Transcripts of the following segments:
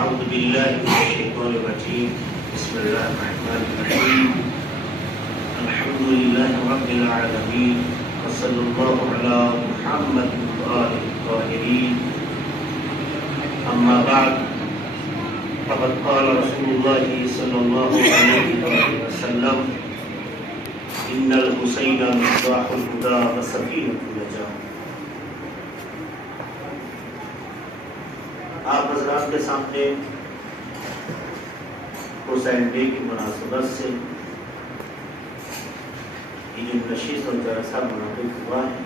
أعوذ بالله من الشيطان الرجيم بسم الله الرحمن الرحيم الحمد لله رب العالمين وصلى الله على محمد وآله الطاهرين أما بعد فقد قال رسول الله صلى الله عليه وسلم إن الحسين مصباح الهدى وسفينة النجاة. آپ حضرات کے سامنے حسین ڈے کی مناسبت سے یہ جو نشست اور جلسہ منعقد ہوا ہے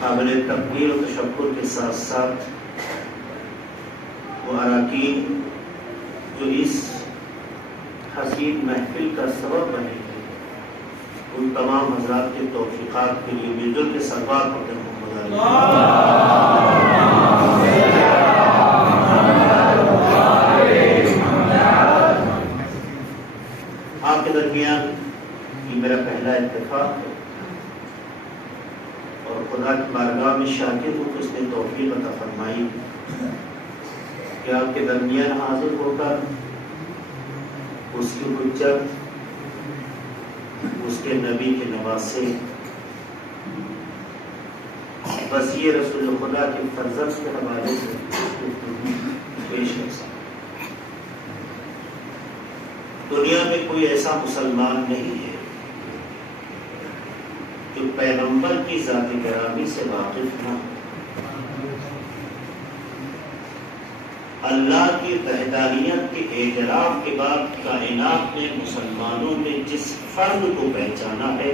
قابل تقدیر و تشکر کے ساتھ ساتھ وہ اراکین جو اس حسین محفل کا سبب بنے گے ان تمام حضرات کے توفیقات کے لیے مل جل کے سربار پڑھتے ہیں. آپ کے درمیان یہ میرا پہلا اتفاق ہے اور خدا کی بارگاہ میں شاکر ہوں کہ اس نے توفیق عطا فرمائی کہ آپ کے درمیان حاضر ہو کر اس کی حجت اس کے نبی کے نواسے وصی رسول خدا کے فرزند کے حوالے سے پیش کر سکتا. دنیا میں کوئی ایسا مسلمان نہیں ہے جو پیغمبر کی ذات گرامی سے واقف نہ ہو. اللہ کی وحدانیت کے اعتراف کے بعد کائنات میں مسلمانوں نے جس فرد کو پہچانا ہے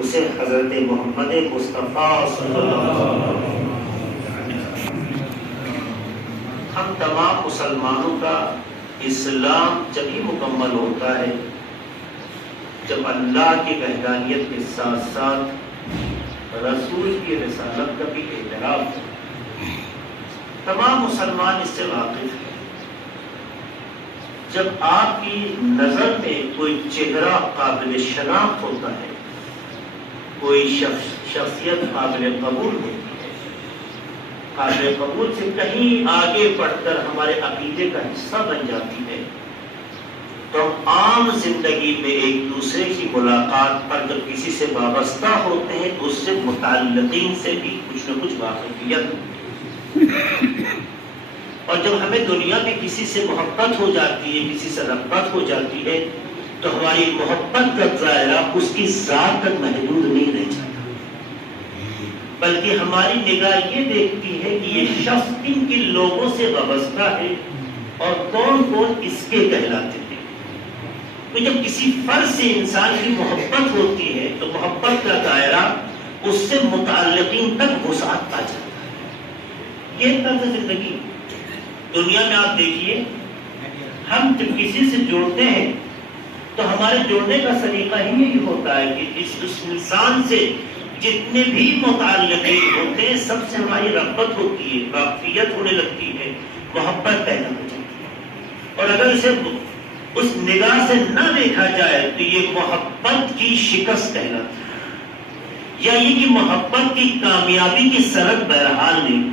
اسے حضرت محمد مصطفیٰ صلی اللہ علیہ وسلم. ہم تمام مسلمانوں کا اسلام جبھی مکمل ہوتا ہے جب اللہ کی وحدانیت کے ساتھ ساتھ رسول کی رسالت کا بھی اعتراف ہو. تمام مسلمان اس سے واقف ہیں. جب آپ کی نظر میں کوئی چہرہ قابل شناخت ہوتا ہے کوئی شخصیت قابل قبول ہوتی ہے قابل قبول سے کہیں آگے بڑھ کر ہمارے عقیدے کا حصہ بن جاتی ہے تو ہم عام زندگی میں ایک دوسرے کی ملاقات پر جب کسی سے وابستہ ہوتے ہیں تو اس سے متعلقین سے بھی کچھ نہ کچھ واقفیت ہوتی ہے. اور جب ہمیں دنیا میں کسی سے محبت ہو جاتی ہے کسی سے رغبت ہو جاتی ہے تو ہماری محبت کا دائرہ اس کی ذات تک محدود نہیں رہ جاتا بلکہ ہماری نگاہ یہ دیکھتی ہے کہ یہ شخص کن کن لوگوں سے وابستہ ہے اور کون کون اس کے کہلاتے ہیں. تو جب کسی فرد سے انسان کی محبت ہوتی ہے تو محبت کا دائرہ اس سے متعلقین تک وسعت پا جاتا ہے. یہ طرز زندگی دنیا میں آپ دیکھیے ہم جب کسی سے جوڑتے ہیں تو ہمارے جوڑنے کا طریقہ ہی یہی ہوتا ہے کہ اس انسان سے جتنے بھی متعلقین ہوتے ہیں سب سے ہماری رغبت ہوتی ہے واقفیت ہونے لگتی ہے محبت پیدا ہو جاتی ہے. اور اگر اسے اس نگاہ سے نہ دیکھا جائے تو یہ محبت کی شکست کہلاتی ہے یا یہ کہ محبت کی کامیابی کی سرحد بہرحال نہیں.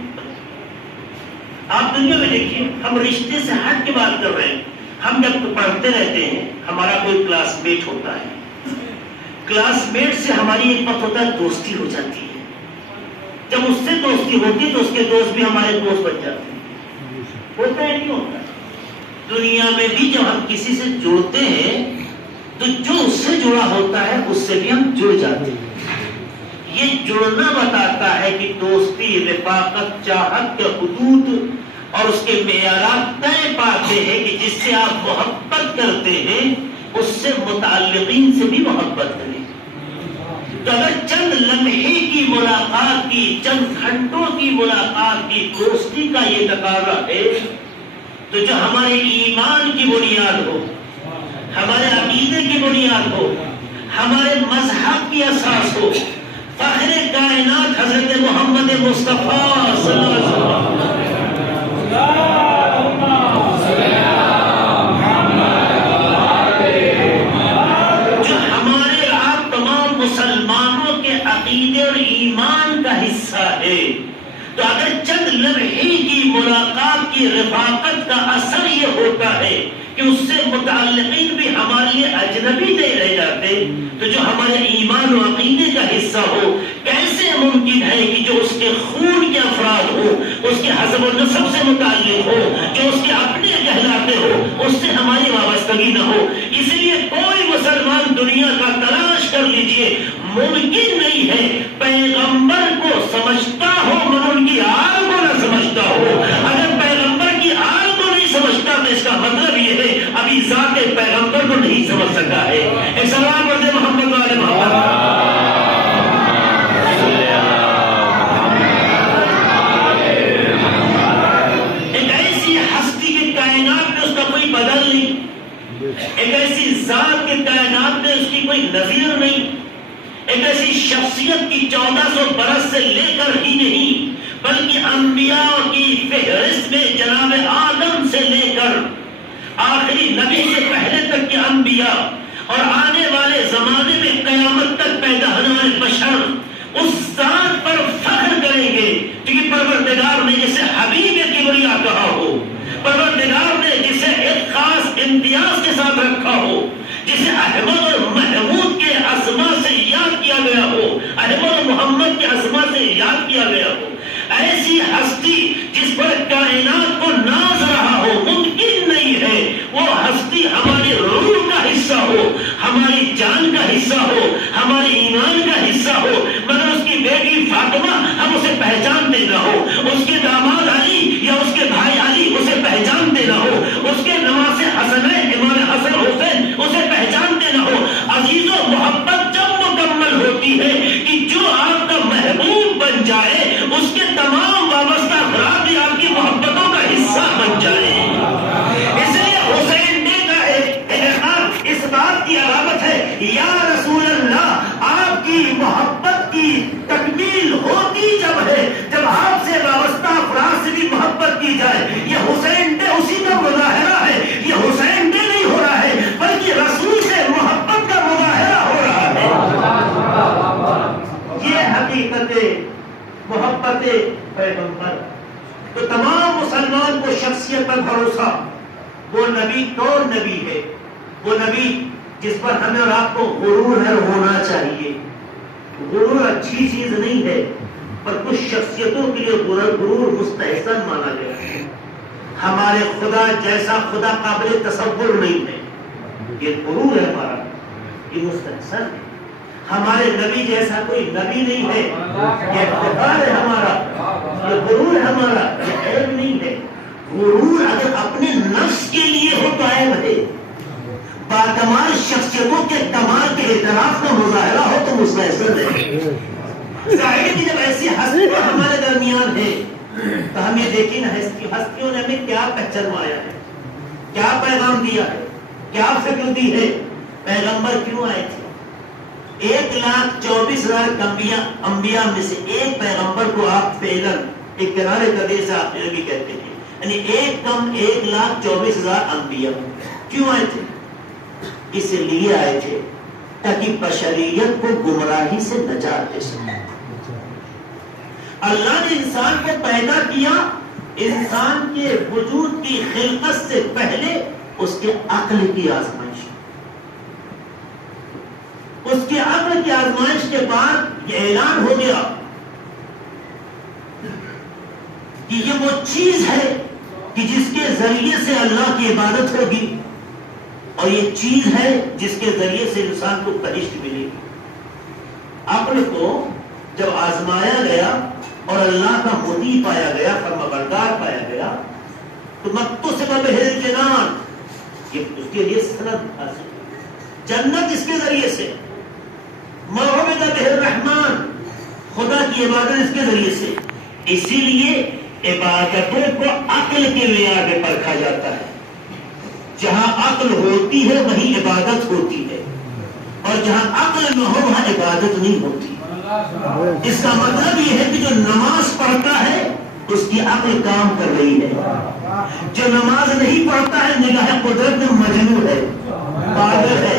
آپ دنیا میں دیکھیے ہم رشتے سے ہٹ کے بات کر رہے ہیں. ہم جب پڑھتے رہتے ہیں ہمارا کوئی کلاس میٹ ہوتا ہے کلاس میٹ سے ہماری ایک وقت ہوتا ہے دوستی ہو جاتی ہے. جب اس سے دوستی ہوتی ہے تو اس کے دوست بھی ہمارے دوست بن جاتے ہیں. ہوتا ہے نہیں ہوتا. دنیا میں بھی جب ہم کسی سے جڑتے ہیں تو جو اس سے جڑا ہوتا ہے اس سے بھی ہم جڑ جاتے ہیں. یہ جڑنا بتاتا ہے کہ دوستی رفاقت چاہت کے حدود اور اس کے معیارات طے پاتے ہیں کہ جس سے آپ محبت کرتے ہیں اس سے متعلقین سے بھی محبت کریں. تو اگر چند لمحے کی ملاقات کی چند گھنٹوں کی ملاقات کی دوستی کا یہ تقاضا ہے تو جو ہمارے ایمان کی بنیاد ہو ہمارے عقیدے کی بنیاد ہو ہمارے مذہب کی اساس ہو فخر کائنات حضرت محمد مصطفیٰ صلی اللہ علیہ وسلم جو ہمارے آپ تمام مسلمانوں کے عقیدے اور ایمان کا حصہ ہے تو اگر چند لمحے کی ملاقات کی رفاقت کا اثر یہ ہوتا ہے کہ اس سے متعلقین بھی ہمارے لیے اجنبی نہیں رہ جاتے، تو جو ہمارے ایمان و عقیدے کا حصہ ہو، کیسے ممکن ہے کہ جو اس کے خون کے افراد ہو، اس کے حسب و نسب سے متعلق ہو، جو اس کے اپنے کہلاتے ہو، اس سے ہماری وابستگی نہ ہو۔ اس لیے کوئی مسلمان دنیا کا تلاش کر لیجئے، ممکن نہیں ہے پیغمبر کو سمجھتا ہو مگر ان کی آل کو نہ سمجھتا ہو۔ اگر پیغمبر کی آل کو نہیں سمجھتا تو اس کا مطلب یہ ہے ابھی ذات پیغمبر کو نہیں سمجھ سکا ہے۔ ایک سلام پڑھتے محمد والے محمد۔ ایک ایسی ہستی کی کائنات میں اس کا کوئی بدل نہیں، ایک ایسی ذات کی کائنات میں اس کی کوئی نظیر نہیں، ایک ایسی شخصیت کی 1400 برس سے لے کر ہی نہیں بلکہ انبیاء کی فہرست میں جناب آدم سے لے کر آخری نبی سے پہلے تک کے انبیاء اور آنے والے زمانے میں قیامت تک پیدا ہونے والے بشر اس ذات پر فخر کریں گے کیونکہ پروردگار نے جسے حبیب کبریا کہا ہو، پروردگار نے جسے ایک خاص امتیاز کے ساتھ رکھا ہو، جسے احمد اور محمود کے اسما سے یاد کیا گیا ہو، احمد اور محمد کے اسما سے یاد کیا گیا ہو، ایسی ہستی جس پر کائنات کو ناز رہا ہو، ممکن نہیں ہے وہ ہستی ہماری روح کا حصہ ہو، ہماری جان کا حصہ ہو، ہمارے ایمان کا حصہ ہو، مگر اس کی بیٹی فاطمہ ہم اسے پہچانتے نہ ہو، اس کے داماد علی یا اس کے بھائی علی اسے پہچانتے نہ ہو، اس کے نواسے حسنین امام حسن حسین اسے پہچانتے نہ ہو۔ عزیزوں، محبت جب مکمل ہوتی ہے کہ جو آپ کا محبوب بن جائے اس کے تمام وابستہ افراد بھی آپ کی محبتوں کا حصہ بن جائے۔ اس لیے حسین ڈے کا انعقاد اس بات کی علامت ہے، یا رسول اللہ، آپ کی محبت کی تکمیل ہوتی جب ہے جب آپ سے وابستہ افراد سے بھی محبت کی جائے۔ یہ حسین ڈے اسی کا مظاہرہ ہے، یہ حسین ڈے نہیں ہو رہا ہے بلکہ رسول سے محبت کا مظاہرہ ہو رہا ہے۔ یہ حقیقت محبت پیغمبر۔ تو تمام مسلمان کو شخصیت پر بھروسہ، وہ نبی کون نبی ہے؟ وہ نبی جس پر ہمیں اور آپ کو غرور ہے ہونا چاہیے۔ غرور اچھی چیز نہیں ہے، پر کچھ شخصیتوں کے لیے غرور مستحسن مانا گیا ہے۔ ہمارے خدا جیسا خدا قابل تصور نہیں ہے، یہ غرور ہے ہمارا، یہ مستحسن ہے۔ ہمارے نبی جیسا کوئی نبی نہیں ہے، یہ افتخار ہے ہمارا، یہ غرور ہے ہمارا، یہ عیب نہیں ہے۔ غرور اگر اپنے نفس کے لیے ہو تو عیب ہے، باکمال شخصیتوں کے کمال کے اعتراف کا مظاہرہ ہو تو مستحسن ہے۔ ظاہر کہ جب ایسی ہستیاں ہمارے درمیان ہے تو ہم یہ دیکھیں نا ہستیوں نے ہمیں کیا پہچانوایا ہے، کیا پیغام دیا ہے، کیا فکر دی ہے۔ پیغمبر کیوں آئے تھے؟ 1,24,000 انبیاء میں سے ایک پیغمبر کو آپ فعلاً ایک کنارے کدے سے آپ نے بھی کہتے ہیں، یعنی ایک کم 1,24,000 انبیاء کیوں آئے تھے؟ اس لیے آئے تھے تاکہ بشریت کو گمراہی سے نجات دے سکے۔ اللہ نے انسان کو پیدا کیا، انسان کے وجود کی خلقت سے پہلے اس کے عقل کی آزمائش، اس کے عقل کی آزمائش کے بعد یہ اعلان ہو گیا کہ یہ وہ چیز ہے کہ جس کے ذریعے سے اللہ کی عبادت ہوگی، اور یہ چیز ہے جس کے ذریعے سے انسان کو بہشت ملے گی۔ عقل کو جب آزمایا گیا اور اللہ کا مطیع پایا گیا، فرمانبردار پایا گیا، تو مکتسب بہ الجنان، یہ اس کے لیے سند حاصل، جنت اس کے ذریعے سے، معبد بہ الرحمن، خدا کی عبادت اس کے ذریعے سے۔ اسی لیے عبادتوں کو عقل کے معیار پہ پرکھا جاتا ہے۔ جہاں عقل ہوتی ہے وہیں عبادت ہوتی ہے، اور جہاں عقل نہ ہو وہاں عبادت نہیں ہوتی۔ اس کا مطلب یہ ہے کہ جو نماز پڑھتا ہے اس کی عقل کام کر رہی ہے، جو نماز نہیں پڑھتا ہے نگاہ قدرت میں مجنون ہے، پاگل ہے،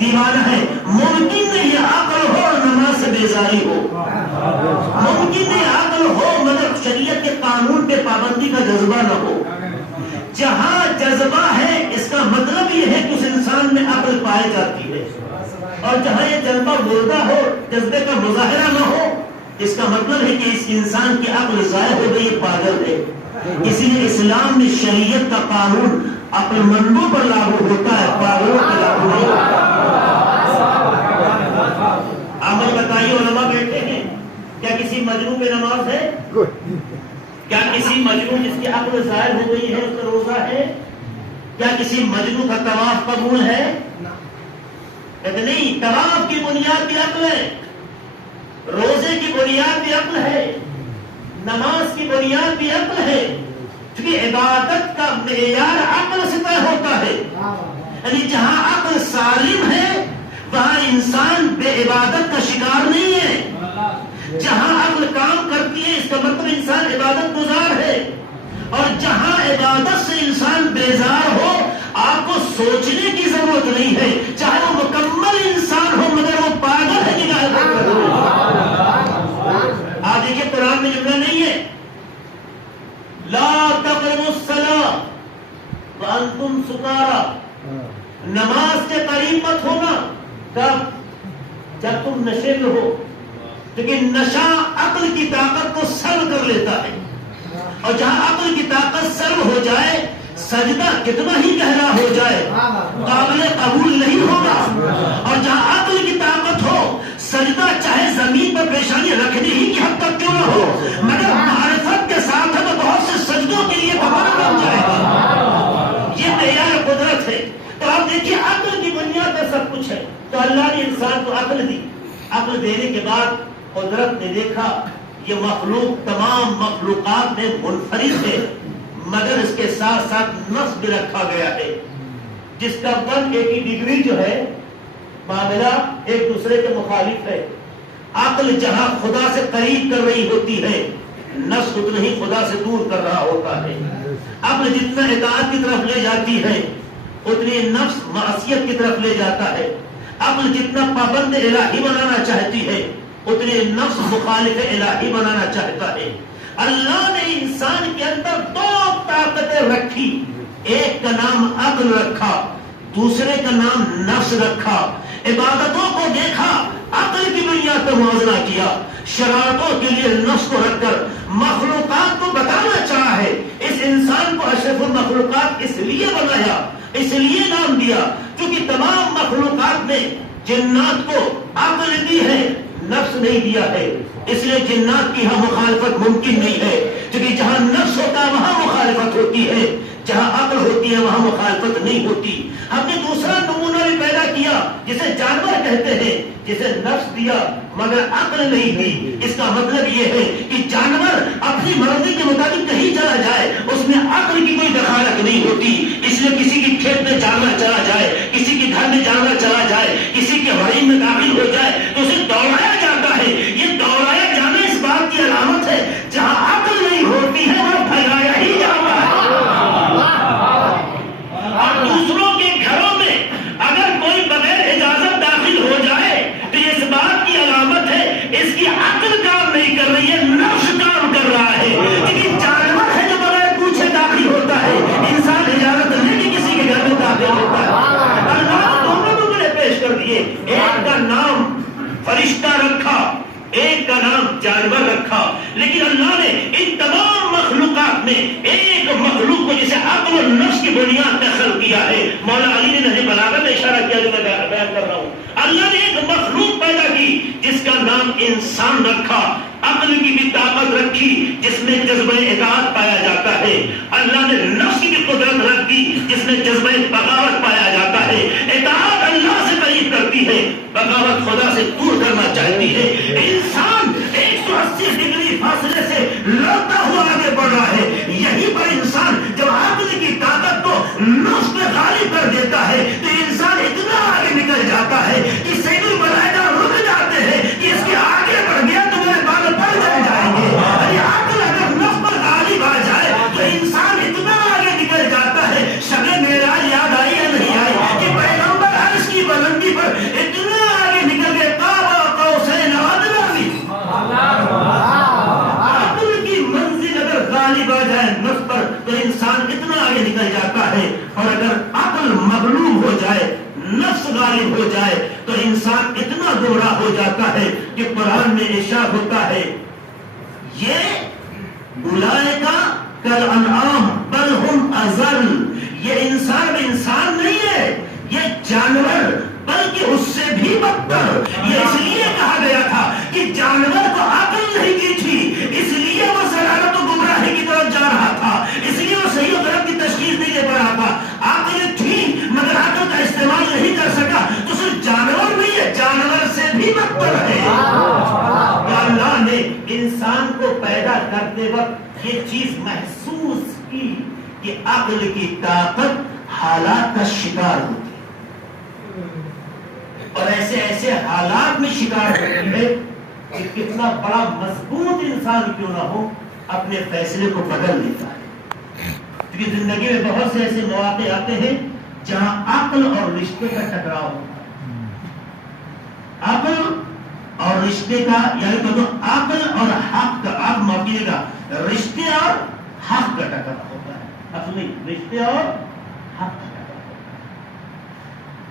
دیوانہ ہے۔ ممکن نہیں یہ عقل ہو اور نماز سے بیزاری ہو، ممکن نہیں عقل ہو مگر شریعت جذبہ نہ ہو. جہاں جذبہ ہے اس کا مطلب یہ ہے کہ اس انسان میں عقل پائی جاتی ہے, اور جہاں یہ جذبہ مردہ ہو, جذبے کا مظاہرہ نہ ہو, اس کا مطلب ہے کہ اس انسان کی عقل ضائع ہو گئی, پاگل ہے. اسی لیے اسلام میں شریعت کا قانون عقل مندوں پر لاگو ہوتا ہے, پاگلوں پر لاگو نہیں ہوتا. آپ مجھے بتائیے, علماء بیٹھے ہیں, کیا کسی مجنون پہ نماز ہے؟ کیا کسی مجنون جس کی عقل ضائع ہو گئی ہے اس کا روزہ ہے؟ کیا کسی مجنون کا طواف قبول ہے؟ کہتے نہیں, طواف کی بنیاد بھی عقل ہے, روزے کی بنیاد بھی عقل ہے, نماز کی بنیاد بھی عقل ہے, کیونکہ عبادت کا معیار عقل سے طے ہوتا ہے. یعنی جہاں عقل سالم ہے وہاں انسان بے عبادت کا شکار نہیں ہے. جہاں عقل کام کرتی ہے اس کا مطلب انسان عبادت گزار ہے, اور جہاں عبادت سے انسان بیزار ہو آپ کو سوچنے کی ضرورت نہیں ہے, چاہے وہ مکمل انسان ہو مگر وہ پاگل ہے کہ آپ دیکھیے قرآن میں جملہ نہیں ہے, لا تقربوا الصلاۃ وانتم سکارا, نماز کے قریب مت ہونا. کب؟ جب تم نشے میں ہو, کیونکہ نشہ عقل کی طاقت کو سلب کر لیتا ہے, اور جہاں عقل کی طاقت سلب ہو جائے سجدہ کتنا ہی گہرا ہو جائے قابل قبول نہیں ہوگا. اور جہاں عقل کی طاقت ہو سجدہ چاہے زمین پر پیشانی رکھنے ہی کی حد تک کیوں نہ ہو, مگر معرفت کے ساتھ ہے تو بہت سے سجدوں کے لیے بہانا بن جائے گا. یہ معیار قدرت ہے. تو آپ دیکھیے عقل کی بنیاد پر سب کچھ ہے. تو اللہ نے انسان کو عقل دی, عقل دینے کے بعد قدرت نے دیکھا یہ مخلوق تمام مخلوقات میں منفرد ہے, مگر اس کے ساتھ ساتھ نفس بھی رکھا گیا ہے جس کا 180 ڈگری جو ہے معاملہ ایک دوسرے کے مخالف ہے. عقل جہاں خدا سے قریب کر رہی ہوتی ہے نفس اتنا ہی خدا سے دور کر رہا ہوتا ہے. عقل جتنا اطاعت کی طرف لے جاتی ہے اتنی نفس معصیت کی طرف لے جاتا ہے. عقل جتنا پابند الہی بنانا چاہتی ہے اتنی نفس مخالف الہی بنانا چاہتا ہے. اللہ نے انسان کے اندر 2 طاقتیں رکھی, ایک کا نام عقل رکھا, دوسرے کا نام نفس رکھا. عبادتوں کو دیکھا عقل کی بنیاد پر موازنہ کیا, شرارتوں کے لیے نفس کو رکھ کر مخلوقات کو بتانا چاہا ہے. اس انسان کو اشرف المخلوقات اس لیے بنایا, اس لیے نام دیا کیونکہ تمام مخلوقات نے جنات کو عقل دی ہے, نفس نہیں دیا ہے. اس لیے جنات کی یہاں مخالفت ممکن نہیں ہے, کیونکہ جہاں نفس ہوتا ہے وہاں مخالفت ہوتی ہے, جہاں عقل ہوتی ہے وہاں مخالفت نہیں ہوتی. ہم نے دوسرا نمونہ بھی پیدا کیا جسے جانور کہتے ہیں, جسے نفس دیا مگر عقل نہیں دی. اس کا مطلب یہ ہے کہ جانور اپنی مرضی کے مطابق کہیں چلا جائے اس میں عقل کی کوئی دخالت نہیں ہوتی. اس لیے کسی کی کھیت میں جانور چلا جائے, کسی کے گھر میں جانور چلا جائے, کسی کے حریم میں داخل ہو جائے تو اسے دوڑایا جاتا ہے. یہ دوڑایا جانا اس بات کی علامت ہے جہاں عقل نہیں ہوتی ہے وہ پھیلایا ہی جاتا ہے. اور دوسروں کے گھروں میں اگر کوئی بغیر اجازت داخل ہو جائے تو یہ اس بات کی علامت ہے اس کی عقل کام نہیں کر رہی ہے, نفس کام کر رہا ہے. لیکن جانور ہے جو بغیر پوچھے داخل ہوتا ہے, انسان اجازت لے کے کسی کے گھر میں داخل ہوتا ہے. اللہ نے دونوں نمونے پیش کر دیے, ایک کا نام فرشتہ رکھا, ایک کا نام جانور رکھا. لیکن اللہ نے ان تمام مخلوقات میں ایک مخلوق کو جسے عقل و نفس کی بنیاد پر خلق کیا ہے. مولا علی نے نہج بلاغت میں اشارہ کیا جو میں بیان کر رہا ہوں. اللہ نے ایک مخلوق پیدا کی جس کا نام انسان رکھا, عقل کی بھی طاقت رکھی جس میں جذبہ اطاعت پایا جاتا ہے. اللہ نے نفس کی بھی قدرت رکھ دی جس میں جذبہ بغاوت پایا جاتا ہے. اطاعت اللہ سے قریب کرتی ہے, بغاوت خدا سے دور کرنا چاہتی ہے. انسان 180 ڈگری فاصلے سے لڑتا ہوا آگے بڑھ رہا ہے. یہی پر انسان جب عقل کی طاقت کو نفس پہ غالب کر دیتا ہے تو انسان اتنا آگے نکل جاتا ہے کہ سیدل ملائکہ رک جاتے ہیں کہ اس کے آگے بڑھ گیا تو میرے بال پر چل جائیں گے. ارے عقل اگر نفس پر غالب آ جائے تو انسان اتنا آگے نکل جاتا ہے. شب معراج یاد آئی یا نہیں آئی کہ پیغمبر عرش کی بلندی پر اتنا آگے نکل گئے, قاب قوسین ادنیٰ بھی. عقل کی منزل اگر غالب آ جائے نفس پر تو جائے، نفس غالب ہو جائے تو انسان اتنا گمراہ ہو جاتا ہے کہ قرآن میں ارشاد ہوتا ہے یہ اولئک کالانعام بل ہم اضل، یہ انسان نہیں ہے، یہ جانور بلکہ اس سے بھی بدتر۔ یہ اس لیے کہا گیا تھا کہ جانور کو عقل نہیں دی تھی، اس لیے وہ ضلالت و گمراہی کی طرف جا رہا تھا، اس لیے وہ صحیح و غلط کی تشخیص نہیں دے پا رہا تھا۔ عقل تھی مگر عقل کا استعمال نہیں کر سکا، تو صرف جانور نہیں ہے، جانور سے بھی بدتر ہے۔ اللہ نے انسان کو پیدا کرتے وقت یہ چیز محسوس کی کہ عقل کی طاقت حالات کا شکار ہوتی اور ایسے حالات میں شکار ہوتی ہے کہ کتنا بڑا مضبوط انسان کیوں نہ ہو اپنے فیصلے کو بدل لیتا ہے۔ کیونکہ زندگی میں بہت سے ایسے مواقع آتے ہیں جہاں عقل اور رشتے کا ٹکراؤ ہوتا ہے۔ عقل اور رشتے کا یعنی تو عقل اور حق کا، آپ معافیے گا، رشتے اور حق کا ٹکراؤ ہوتا ہے، اصلی رشتے اور حق کا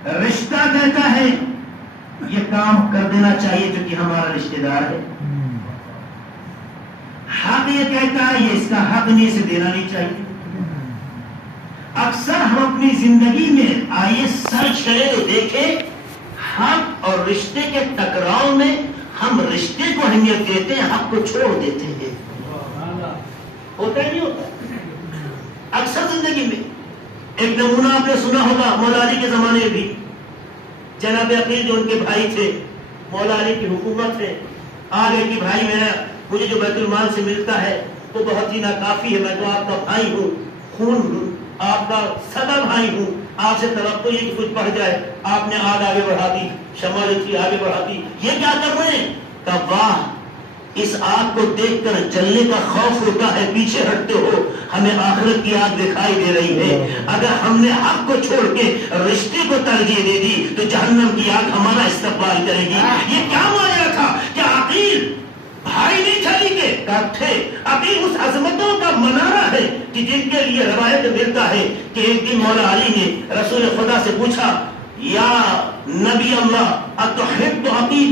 ٹکراؤ۔ رشتہ کہتا ہے یہ کام کر دینا چاہیے کیونکہ ہمارا رشتہ دار ہے، حق یہ کہتا ہے یہ اس کا حق نہیں، اسے دینا نہیں چاہیے۔ اکثر ہم اپنی زندگی میں آئیے سرچ کریں تو دیکھیں حق اور رشتے کے ٹکراؤ میں ہم رشتے کو اہمیت دیتے ہیں، حق کو چھوڑ دیتے ہیں۔ ہوتا ہی نہیں ہوتا اکثر زندگی میں۔ ایک نمونہ آپ نے سنا ہوگا مولا علی کے زمانے میں بھی، جناب عقیل جو ان کے بھائی تھے، مولا علی کی حکومت ہے، آگے کہ بھائی مجھے جو بیت المال سے ملتا ہے وہ بہت ہی ناکافی ہے، میں تو آپ کا بھائی ہوں، خون ہوں، آپ کا سگا بھائی ہوں، آپ سے توقع یہ کہ کچھ بڑھ جائے، آپ نے آگے بڑھا دی، شمع تھی آگے بڑھا دی، یہ کیا کر رہے ہیں؟ کہ واہ اس آگ کو دیکھ کر جلنے کا خوف ہوتا ہے، پیچھے ہٹتے ہو، ہمیں آخرت کی آگ دکھائی دے رہی ہے، اگر ہم نے حق کو چھوڑ کے رشتے کو ترجیح دے دی تو جہنم کی آگ ہمارا استقبال کرے گی۔ یہ کیا ماجرا تھا؟ کیا عقیل بھائی نہیں تھا کے تھے؟ عقیل اس عظمتوں کا منارہ ہے کہ جن کے لیے روایت ملتا ہے کہ ایک دن مولا علی نے رسول خدا سے پوچھا یا نبی اللہ اتحب عقیل،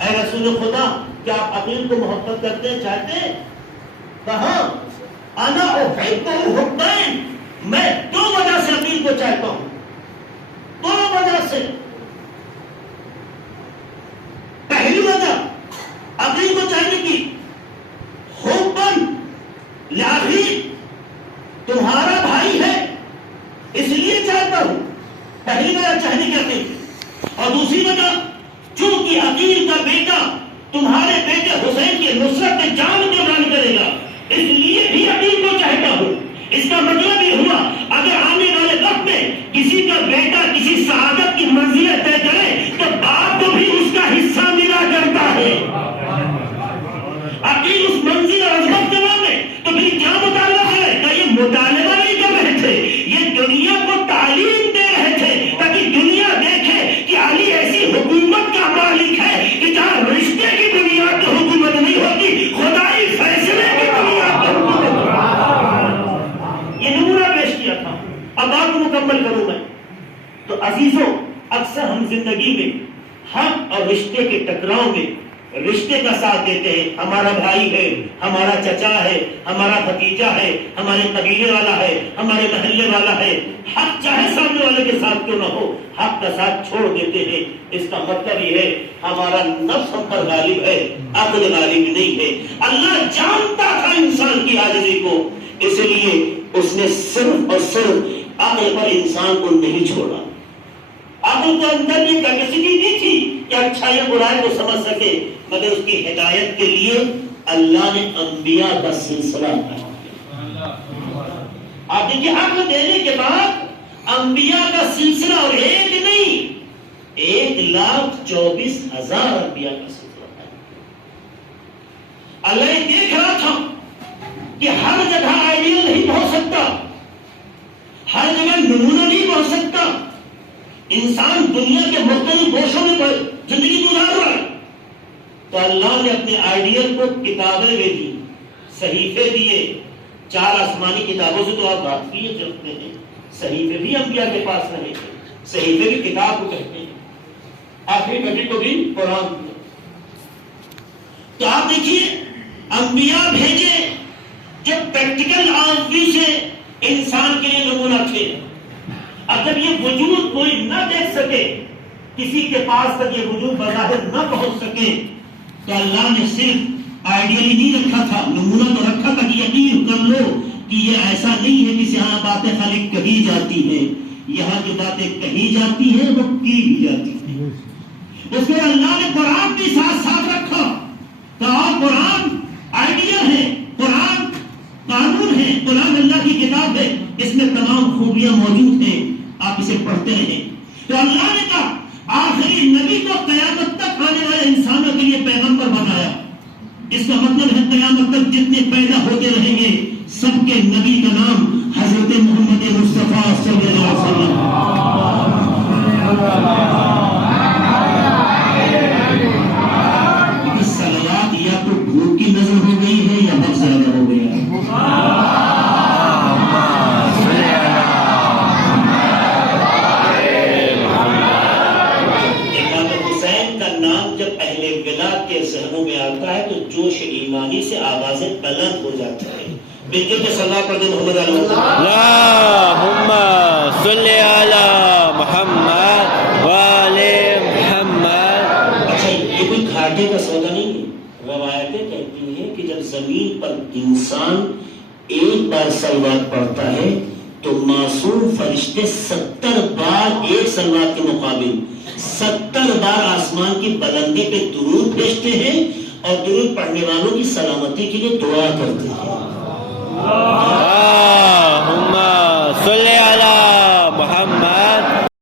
اے رسول خدا کیا آپ عقیل کو محبت کرتے ہیں، چاہتے ہیں؟ کہا انا احبہ حبین، میں دو وجہ سے عقیل کو چاہتا ہوں، دو وجہ سے۔ پہلی وجہ عقیل کو چاہنے کی حبن لعقیل، تمہارا بھائی ہے اس لیے چاہتا ہوں، پہلی وجہ چاہنے کی عقیل۔ اور دوسری وجہ چونکہ عقیل کا بیٹا تمہارے بیٹے حسین کی نصرت میں جان قربان کرے گا، اس لیے بھی عقیل کو چاہتا ہوں۔ اس کا مطلب یہ ہوا اگر آنے والے وقت میں کسی کا بیٹا کسی سعادت کی منزلیں طے کرے تو باپ کو بھی اس کا حصہ ملا کرتا ہے۔ عقیل اس منزل اور عظمت کے نام میں تو پھر کیا مطالبہ ہے؟ کہ یہ مطالبہ نہیں کر رہے تھے، یہ دنیا کو تعلیم دے رہے تھے تاکہ دنیا دیکھے کہ علی ایسی حکومت کا مالک ہے کہ جہاں رشتے کی بنیاد پر حکومت نہیں ہوتی، خدائی فیصلے کی بنیاد پر حکومت۔ یہ نمونہ پیش کیا تھا، اب بات مکمل کروں میں۔ تو عزیزوں اکثر ہم زندگی میں حق اور رشتے کے ٹکراؤ میں رشتے کا ساتھ دیتے ہیں، ہمارا بھائی ہے، ہمارا چچا ہے، ہمارا بھتیجا ہے، ہمارے قبیلے والا ہے، ہمارے محلے والا ہے، حق چاہے سامنے والے کے ساتھ کیوں نہ ہو حق کا ساتھ چھوڑ دیتے ہیں۔ اس کا مطلب یہ ہے ہمارا نفس ہم پر غالب ہے، عقل غالب نہیں ہے۔ اللہ جانتا تھا انسان کی عاجزی کو، اس لیے اس نے صرف اور صرف عقل پر انسان کو نہیں چھوڑا۔ عقل کے اندر یہ کیپیسٹی نہیں تھی کہ اچھائی اور برائی کو سمجھ سکے، مگر اس کی ہدایت کے لیے اللہ نے انبیاء کا سلسلہ کیا۔ آپ دیکھیے عقل دینے کے بعد انبیاء کا سلسلہ، اور ایک نہیں 1,24,000 انبیاء کا سلسلہ ہے۔ اللہ دیکھ رہا تھا کہ ہر جگہ آئیڈیل نہیں پہنچ سکتا، ہر جگہ نمونہ نہیں پہنچ سکتا، انسان دنیا کے مختلف گوشوں میں زندگی گزار رہا ہے، تو اللہ نے اپنے آئیڈیل کو کتابیں بھی دی، صحیفے دیے۔ 4 آسمانی کتابوں سے تو آپ واقفیت رکھتے ہیں، صحیفے بھی انبیاء کے پاس رہے تھے۔ صحیفے کی کتاب کو کہتے ہیں، آخری نبی کو بھی قرآن دیا۔ تو آپ دیکھیے انبیاء بھیجے جو پریکٹیکل آنکھوں سے انسان کے لیے نمونہ تھے۔ اب جب یہ وجود کوئی نہ دیکھ سکے، کسی کے پاس تک یہ وجود بظاہر نہ پہنچ سکے، تو اللہ نے صرف آئیڈیلی نہیں رکھا تھا، نمونہ تو رکھا تھا کہ یقین کر لو کہ یہ ایسا نہیں ہے کہ یہاں باتیں خالی کہی جاتی ہیں، یہاں جو باتیں کہی جاتی ہیں وہ کی بھی جاتی ہیں۔ اس میں اللہ نے قرآن بھی ساتھ ساتھ رکھا، کہا قرآن آئیڈیا ہے، قرآن قانون ہے، قرآن اللہ کی کتاب ہے، اس میں تمام خوبیاں موجود ہیں، آپ اسے پڑھتے رہیں۔ تو اللہ نے کہا آخری نبی کو قیامت تک آنے والے انسانوں کے لیے پیغمبر بنایا۔ اس کا مطلب ہے قیامت تک جتنے پیدا ہوتے رہیں گے سب کے نبی کا نام حضرت محمد مصطفیٰ صلی اللہ علیہ وسلم۔ صلوات یا تو بھوک کی نظر ہو گئی ہے یا وقت زیادہ ہو گیا ہے۔ ذہنوں میں آتا ہے تو جوش ایمانی سے آوازیں بلند ہو جاتی ہیں۔ بچوں کے صلاح پر دے محمد اللہم صلی علی محمد وآلِ محمد۔ اچھا یہ کوئی گھاٹے کا سودا نہیں ہے، روایتیں کہتی ہیں کہ جب زمین پر انسان ایک بار صلوات پڑھتا ہے تو معصوم فرشتے 70 بار ایک صلوات کے مقابل 70 بار آسمان کی بلندی پہ درود بھیجتے ہیں اور درود پڑھنے والوں کی سلامتی کے لیے دعا کرتے ہیں۔